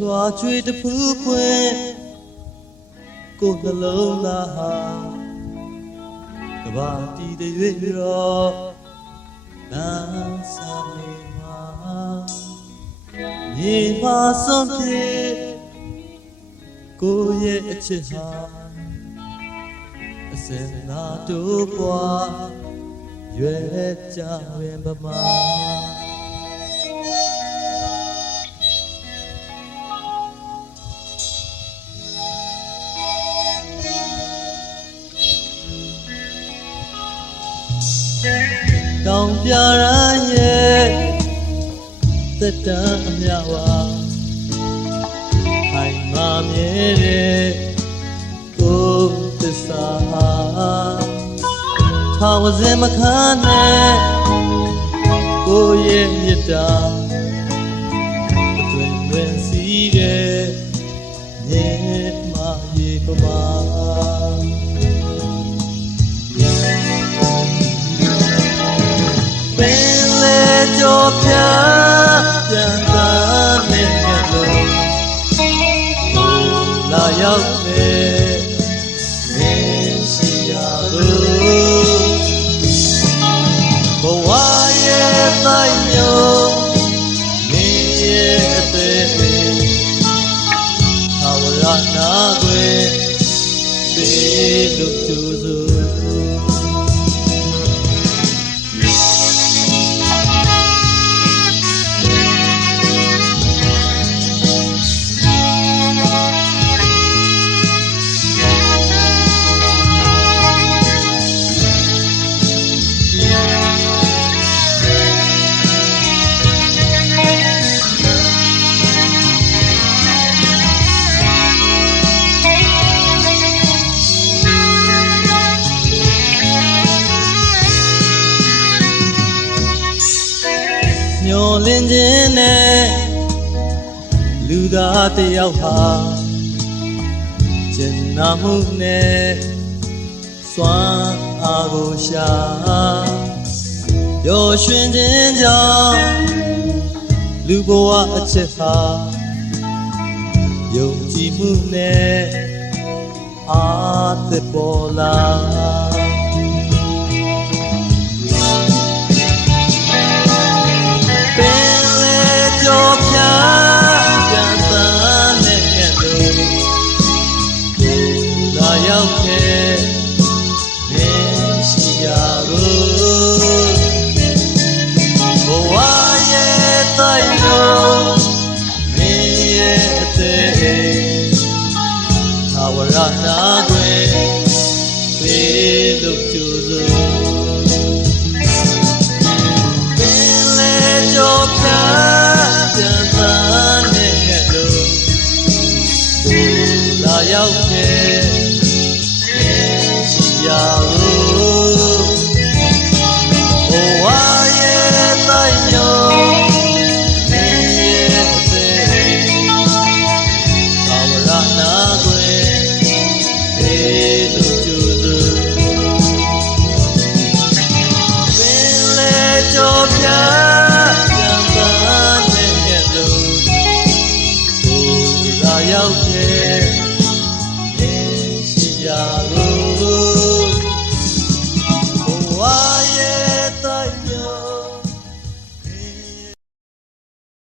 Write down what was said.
လွှာကျွေးတဖူးပွင့်ကိုယ်နှလုံးသားဟာကဘာတီးတွေရောနာစာနေမှာမြေပါဆုံးပြေကိုရဲ့အချစ်ဟာအစင်နာတို့ပွားရွယ်ကြရင်ပမာတောင်ပြရရဲ့သက်တမ်းအမြပါခိုင်မာမြဲတဲ့ကိုယ်သစ္စာဟာထာဝစဉ်မခါနဲ့ကိုယ်ရဲ့မြတ်တာအတွင်တွင်စီးတဲ့မြေမရေပမာကြောပြပြန်သာနဲ့လို့လာရောက်တဲ့မင်းရှိရာလို့ဘဝရဲ့တိုင်းမျိုးမင်းရဲ့အသေးအဝရနာွယ်ပေးလို့ကြိုးစို့မျောလင်းခြင်းနဲ့လူသားတယောက်ဟာကျင်နာမှုနဲ့စွမ်းအားကိုရှာပျော်ရွှင်ခြင်းကြောင့်လူဘဝအချက်ဟာယုံကြည်မှုနဲ့အားသက်ပေါ်လာနာွယ်ပေးလို့ကြိုးစို့ပင်လေကြောပြပြန်သာနဲ့လို့လာရောက်တဲ့ရှိရာလို့ဘဝရဲ့တိုင်းမျိုးမင်းရဲ့အသေးသာဝရနာွယ်ကြောပြပြန်သာနဲ့လို့လာရောက်တဲ့